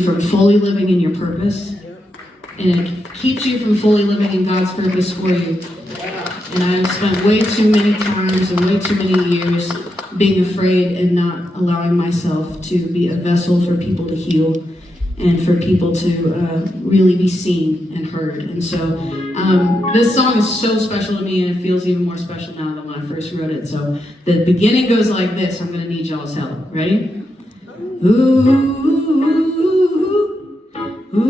from fully living in your purpose, and it keeps you from fully living in God's purpose for you. And I've spent way too many times and way too many years being afraid and not allowing myself to be a vessel for people to heal and for people to really be seen and heard. And so this song is so special to me, and it feels even more special now than when I first wrote it. So the beginning goes like this. I'm going to need y'all's help. Ready? Ooh, ooh, ooh,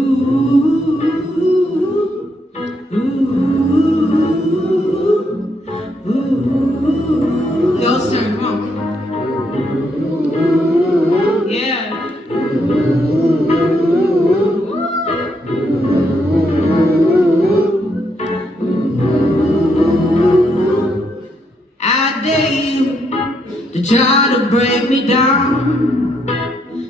ooh. Y'all's turn, come on. Yeah. I dare you to try to break me down.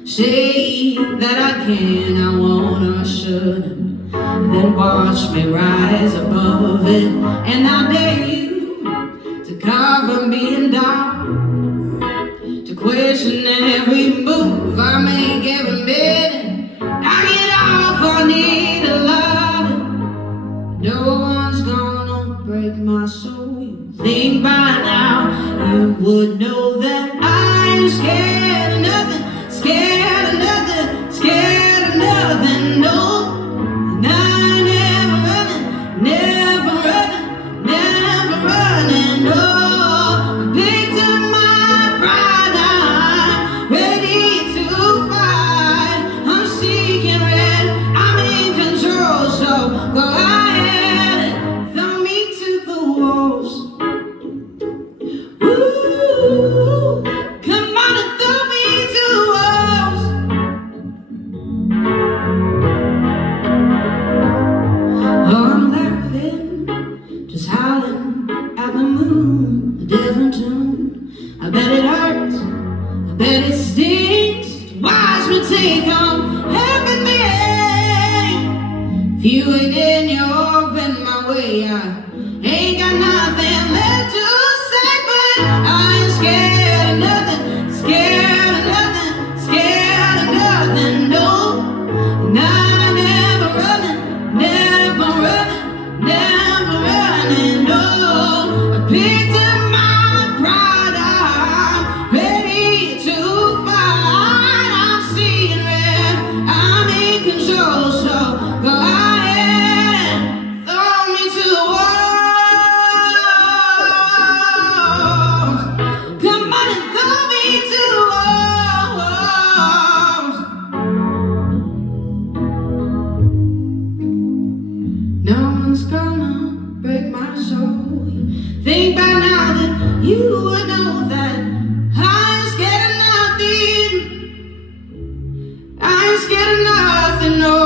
Say that I can, I won't or shouldn't. Then watch me rise above it. And I dare you to cover me and down, to question every move I make every minute. I get off, I need a love. No one's gonna break my soul. You think by now you would know that I'm scared of nothing, scared of nothing, scared of nothing, no. And I'm never running, never running, never running, no. I picked up my pride, I'm ready to fight. I'm seeking red, I'm in control, so go ahead and throw me to the wolves. Ooh, come on and throw me to the wolves. I'm laughing, just howling at the moon, a different tune. I bet it hurts, I bet it stings to watch me take on everything. If you ain't in your in my way, I ain't got nothing left to say, but I ain't scared of nothing, scared of nothing, scared of nothing, no. And I'm never running, never running, never running, no. I picked up my pride, I'm ready to fight. I'm seeing red, I'm in control, so go ahead, throw me to the walls. Come on and throw me to the walls. No one's gonna break my soul. You think by now that you would know that I'm scared of nothing. I'm scared of nothing, no.